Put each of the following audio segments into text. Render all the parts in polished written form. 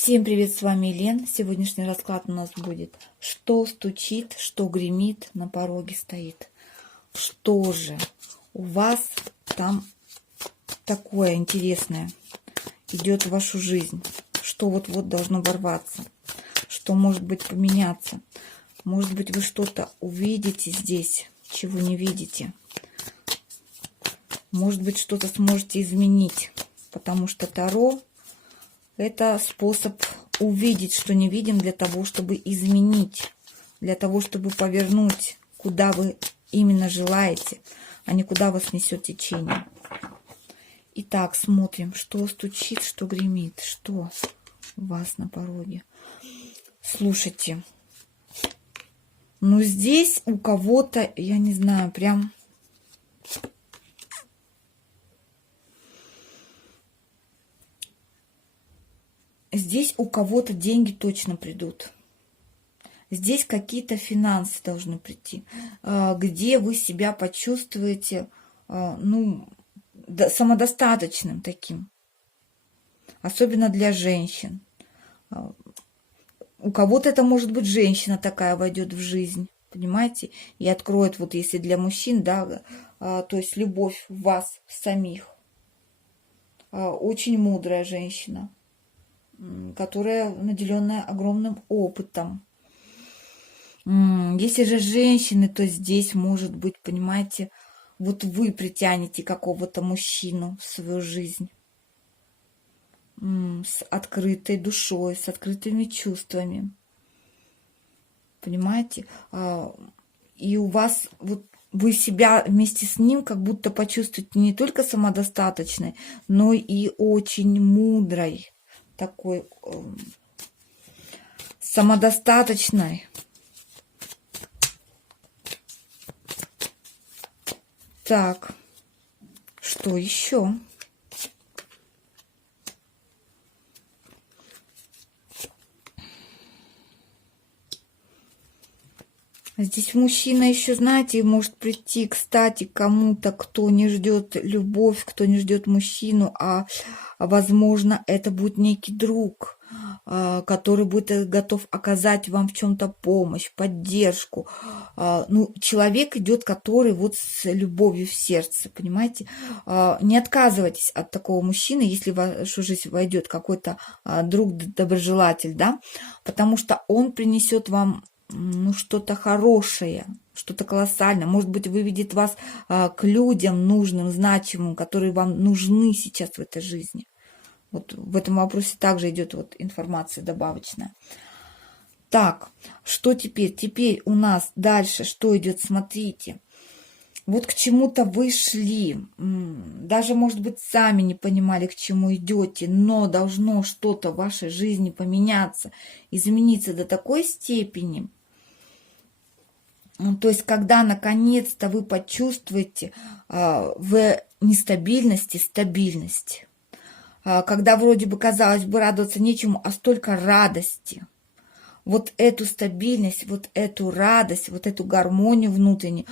Всем привет, с вами Лен. Сегодняшний расклад у нас будет: что стучит, что гремит, на пороге стоит. Что же у вас там такое интересное идет в вашу жизнь? Что вот-вот должно ворваться? Что может быть поменяться? Может быть, вы что-то увидите здесь, чего не видите? Может быть, что-то сможете изменить, потому что Таро — это способ увидеть, что не видим, для того, чтобы изменить, для того, чтобы повернуть, куда вы именно желаете, а не куда вас несет течение. Итак, смотрим, что стучит, что гремит, что у вас на пороге. Слушайте, ну здесь у кого-то, я не знаю, прям... Здесь у кого-то деньги точно придут. Здесь какие-то финансы должны прийти, где вы себя почувствуете, ну, самодостаточным таким. Особенно для женщин. У кого-то это может быть женщина такая войдет в жизнь, понимаете? И откроет, вот если для мужчин, да, то есть любовь в вас самих. Очень мудрая женщина, которая наделенная огромным опытом. Если же женщины, то здесь может быть, понимаете, вот вы притянете какого-то мужчину в свою жизнь с открытой душой, с открытыми чувствами. Понимаете? И у вас, вот вы себя вместе с ним как будто почувствуете не только самодостаточной, но и очень мудрой, такой самодостаточной. Так, что еще? Здесь мужчина еще, знаете, может прийти, кстати, кому-то, кто не ждет любовь, кто не ждет мужчину, а возможно, это будет некий друг, который будет готов оказать вам в чем-то помощь, поддержку. Ну, человек идет, который вот с любовью в сердце, понимаете? Не отказывайтесь от такого мужчины, если в вашу жизнь войдет какой-то друг-доброжелатель, да, потому что он принесет вам, ну, что-то хорошее, что-то колоссальное. Может быть, выведет вас к людям нужным, значимым, которые вам нужны сейчас в этой жизни. Вот в этом вопросе также идет вот информация добавочная. Так, что теперь? Теперь у нас дальше что идет? Смотрите. Вот к чему-то вы шли, даже, может быть, сами не понимали, к чему идете, но должно что-то в вашей жизни поменяться, измениться до такой степени. То есть, когда наконец-то вы почувствуете в нестабильности стабильность, когда вроде бы, казалось бы, радоваться нечему, а столько радости. Вот эту стабильность, вот эту радость, вот эту гармонию внутреннюю,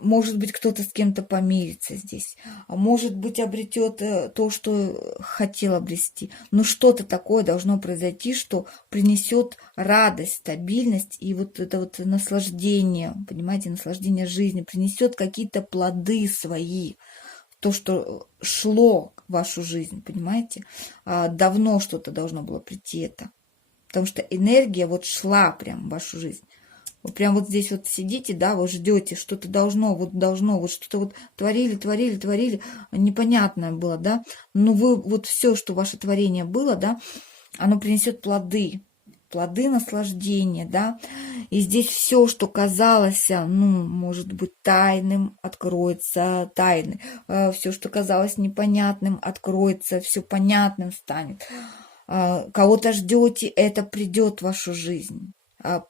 может быть, кто-то с кем-то помирится здесь, а может быть, обретет то, что хотел обрести. Но что-то такое должно произойти, что принесет радость, стабильность и вот это вот наслаждение, понимаете, наслаждение жизнью, принесет какие-то плоды свои, то, что шло в вашу жизнь, понимаете. Давно что-то должно было прийти это, потому что энергия вот шла прям в вашу жизнь. Вы прям вот здесь вот сидите, да, вы ждете, что-то должно, вот что-то вот творили, непонятное было, да, но вы вот все, что ваше творение было, да, оно принесет плоды наслаждения, да, и здесь все, что казалось, ну, может быть, тайным, откроется тайны, все, что казалось непонятным, откроется, все понятным станет. Кого-то ждете, это придет в вашу жизнь.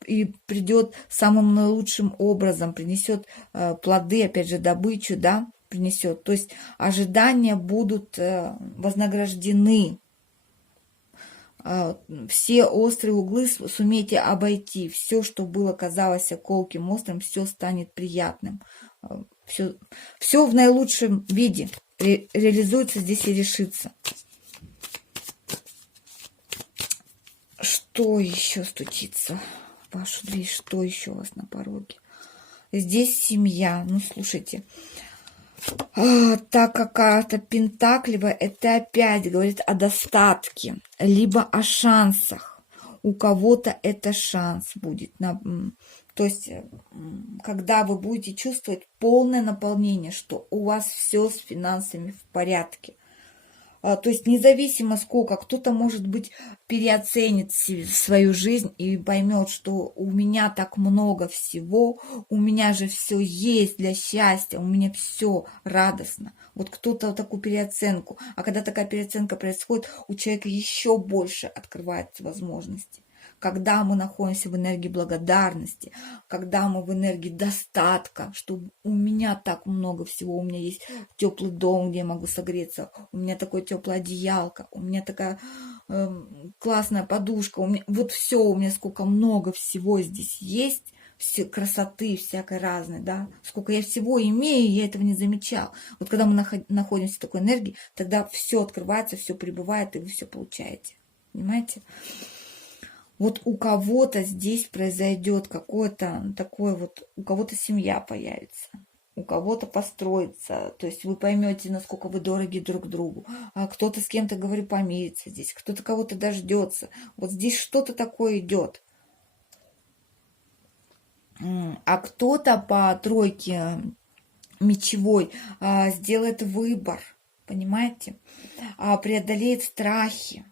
И придет самым наилучшим образом, принесет плоды, опять же, добычу, да, принесет. То есть ожидания будут вознаграждены. Все острые углы сумейте обойти. Все, что было, казалось колким, острым, все станет приятным. Все в наилучшем виде реализуется здесь и решится. Что еще стучится в вашу дверь? Что еще у вас на пороге? Здесь семья. Ну, слушайте. Так как карта Пентаклевая, это опять говорит о достатке, либо о шансах. У кого-то это шанс будет. То есть, когда вы будете чувствовать полное наполнение, что у вас все с финансами в порядке. То есть независимо сколько, кто-то, может быть, переоценит свою жизнь и поймет, что у меня так много всего, у меня же все есть для счастья, у меня все радостно. Вот кто-то вот такую переоценку. А когда такая переоценка происходит, у человека еще больше открываются возможности. Когда мы находимся в энергии благодарности, когда мы в энергии достатка, что у меня так много всего, у меня есть теплый дом, где я могу согреться, у меня такое теплое одеялко, у меня такая классная подушка, вот все, у меня сколько много всего здесь есть, все красоты всякой разной, да, сколько я всего имею, я этого не замечал. Вот когда мы находимся в такой энергии, тогда все открывается, все прибывает, и вы все получаете, понимаете? Вот у кого-то здесь произойдет какое-то такое вот, у кого-то семья появится, у кого-то построится, то есть вы поймете, насколько вы дороги друг другу, а кто-то с кем-то, говорю, помирится здесь, кто-то кого-то дождется, вот здесь что-то такое идет. А кто-то по тройке мечевой сделает выбор, понимаете, преодолеет страхи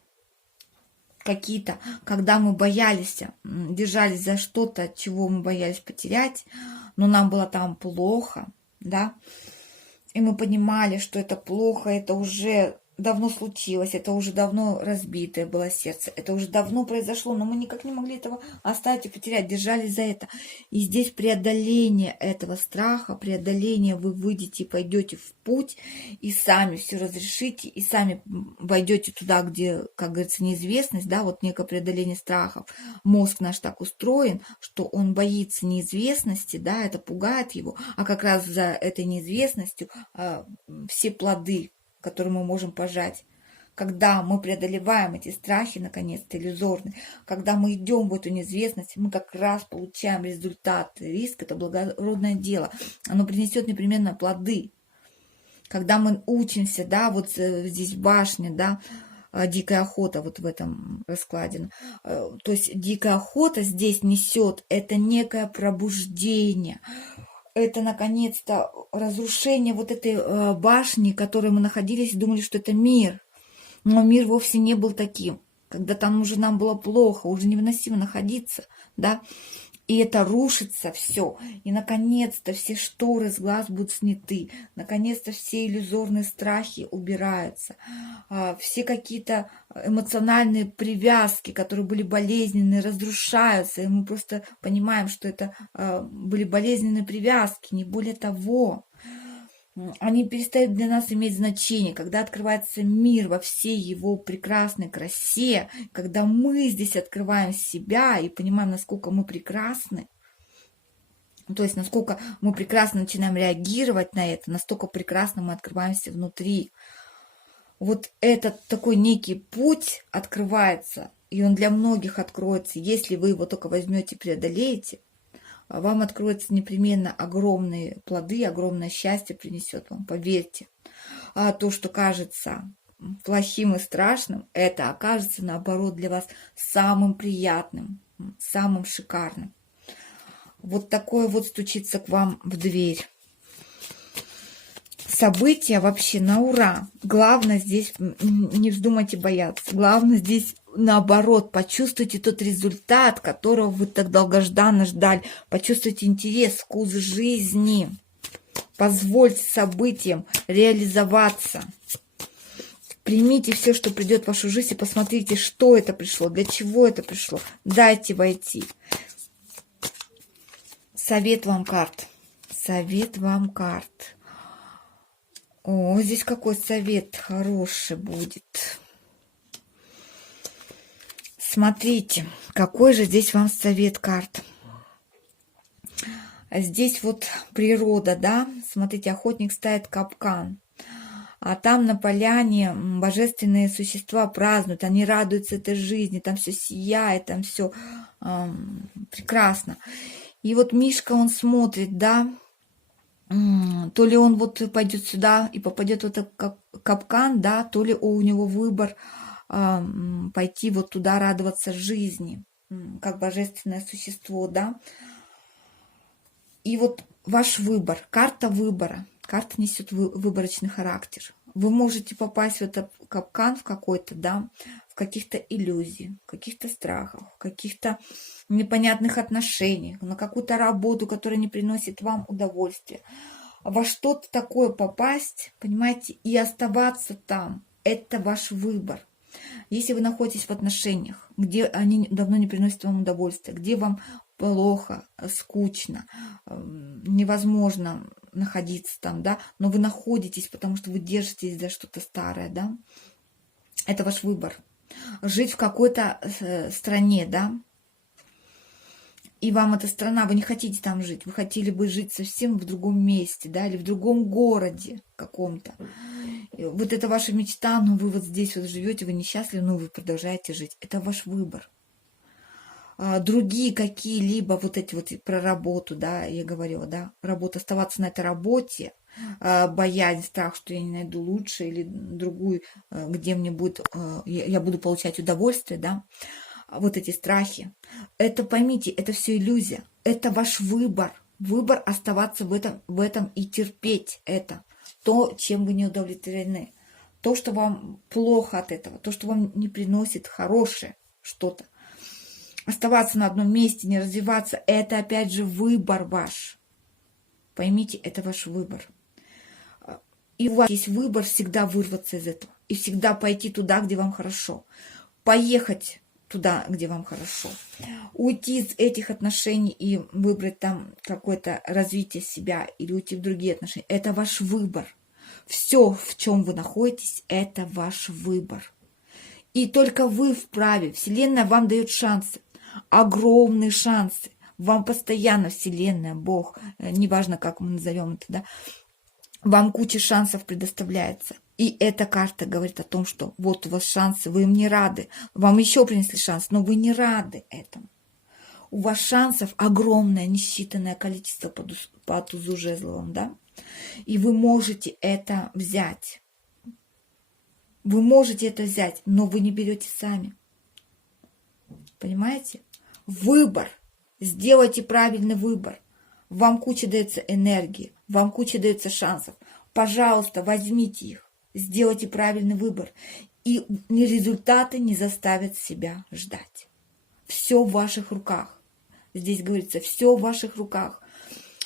какие-то, когда мы боялись, держались за что-то, чего мы боялись потерять, но нам было там плохо, да, и мы понимали, что это плохо, это уже давно случилось, это уже давно разбитое было сердце, это уже давно произошло, но мы никак не могли этого оставить и потерять, держались за это. И здесь преодоление этого страха, преодоление, вы выйдете, пойдете в путь и сами все разрешите, и сами войдете туда, где, как говорится, неизвестность, да, вот некое преодоление страхов. Мозг наш так устроен, что он боится неизвестности, да, это пугает его, а как раз за этой неизвестностью все плоды, которые мы можем пожать. Когда мы преодолеваем эти страхи, наконец-то, иллюзорные, когда мы идем в эту неизвестность, мы как раз получаем результат. Риск – это благородное дело. Оно принесет непременно плоды. Когда мы учимся, да, вот здесь башня, да, дикая охота вот в этом раскладе. То есть дикая охота здесь несет это некое пробуждение. Это, наконец-то, разрушение вот этой башни, в которой мы находились и думали, что это мир. Но мир вовсе не был таким. Когда там уже нам было плохо, уже невыносимо находиться, да. И это рушится все. И, наконец-то, все шторы с глаз будут сняты. Наконец-то, все иллюзорные страхи убираются. Все какие-то эмоциональные привязки, которые были болезненные, разрушаются. И мы просто понимаем, что это были болезненные привязки, не более того. Они перестают для нас иметь значение, когда открывается мир во всей его прекрасной красе, когда мы здесь открываем себя и понимаем, насколько мы прекрасны, то есть насколько мы прекрасно начинаем реагировать на это, настолько прекрасно мы открываемся внутри. Вот этот такой некий путь открывается, и он для многих откроется, если вы его только возьмете и преодолеете. Вам откроются непременно огромные плоды, огромное счастье принесет вам, поверьте. А то, что кажется плохим и страшным, это окажется, наоборот, для вас самым приятным, самым шикарным. Вот такое вот стучится к вам в дверь. События вообще на ура. Главное здесь, не вздумайте бояться, главное здесь наоборот, почувствуйте тот результат, которого вы так долгожданно ждали. Почувствуйте интерес, вкус жизни. Позвольте событиям реализоваться. Примите все, что придет в вашу жизнь, и посмотрите, что это пришло, для чего это пришло. Дайте войти. Совет вам карт. Совет вам карт. О, здесь какой совет хороший будет. Смотрите, какой же здесь вам совет карт. Здесь вот природа, да, смотрите, охотник ставит капкан. А там на поляне божественные существа празднуют, они радуются этой жизни, там все сияет, там все прекрасно. И вот Мишка, он смотрит, да, то ли он вот пойдет сюда и попадет в этот капкан, да, то ли у него выбор пойти вот туда радоваться жизни, как божественное существо, да. И вот ваш выбор, карта выбора, карта несет выборочный характер. Вы можете попасть в этот капкан в какой-то, да, в каких-то иллюзиях, в каких-то страхах, в каких-то непонятных отношениях, на какую-то работу, которая не приносит вам удовольствия. Во что-то такое попасть, понимаете, и оставаться там, это ваш выбор. Если вы находитесь в отношениях, где они давно не приносят вам удовольствия, где вам плохо, скучно, невозможно находиться там, да, но вы находитесь, потому что вы держитесь за что-то старое, да, это ваш выбор. Жить в какой-то стране, да, и вам эта страна, вы не хотите там жить, вы хотели бы жить совсем в другом месте, да, или в другом городе каком-то. Вот это ваша мечта, но вы вот здесь вот живете, вы несчастливы, но вы продолжаете жить. Это ваш выбор. Другие какие-либо вот эти вот про работу, да, я говорила, да, работа, оставаться на этой работе, боязнь, страх, что я не найду лучше или другую, где мне будет, я буду получать удовольствие, да, вот эти страхи. Это, поймите, это все иллюзия, это ваш выбор, выбор оставаться в этом и терпеть это, то, чем вы не удовлетворены, то, что вам плохо от этого, то, что вам не приносит хорошее что-то. Оставаться на одном месте, не развиваться, это опять же выбор ваш. Поймите, это ваш выбор. И у вас есть выбор всегда вырваться из этого. И всегда пойти туда, где вам хорошо. Поехать туда, где вам хорошо. Уйти из этих отношений и выбрать там какое-то развитие себя или уйти в другие отношения. Это ваш выбор. Все, в чем вы находитесь, это ваш выбор. И только вы вправе. Вселенная вам дает шансы. Огромные шансы. Вам постоянно Вселенная, Бог, неважно, как мы назовем это, да, вам куча шансов предоставляется. И эта карта говорит о том, что вот у вас шансы, вы им не рады. Вам еще принесли шанс, но вы не рады этому. У вас шансов огромное, несчитанное количество по тузу жезловым, да? И вы можете это взять. Вы можете это взять, но вы не берете сами. Понимаете? Выбор. Сделайте правильный выбор. Вам куча дается энергии, вам куча дается шансов. Пожалуйста, возьмите их. Сделайте правильный выбор. И результаты не заставят себя ждать. Все в ваших руках. Здесь говорится, все в ваших руках.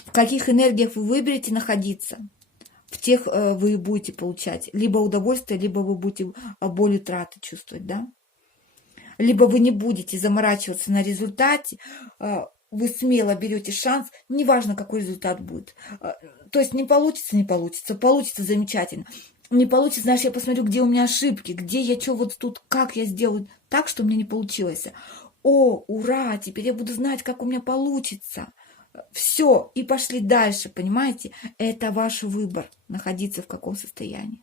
В каких энергиях вы выберете находиться, в тех вы будете получать либо удовольствие, либо вы будете боль утраты чувствовать, да? Либо вы не будете заморачиваться на результате, вы смело берете шанс, неважно, какой результат будет. То есть не получится, не получится, получится замечательно. Не получится, знаешь, я посмотрю, где у меня ошибки, где я что вот тут, как я сделаю так, что у меня не получилось. О, ура, теперь я буду знать, как у меня получится. Все, и пошли дальше, понимаете? Это ваш выбор, находиться в каком состоянии.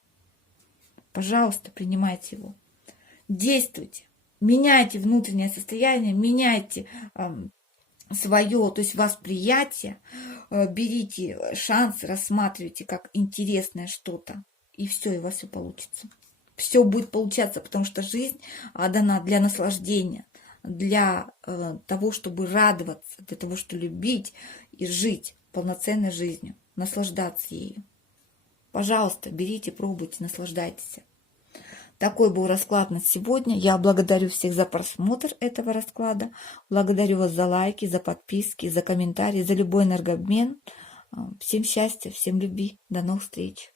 Пожалуйста, принимайте его. Действуйте. Меняйте внутреннее состояние, меняйте свое, то есть восприятие, берите шанс, рассматривайте как интересное что-то, и все, и у вас все получится. Все будет получаться, потому что жизнь дана для наслаждения, для того, чтобы радоваться, для того, чтобы любить и жить полноценной жизнью, наслаждаться ею. Пожалуйста, берите, пробуйте, наслаждайтесь. Такой был расклад на сегодня. Я благодарю всех за просмотр этого расклада. Благодарю вас за лайки, за подписки, за комментарии, за любой энергообмен. Всем счастья, всем любви. До новых встреч.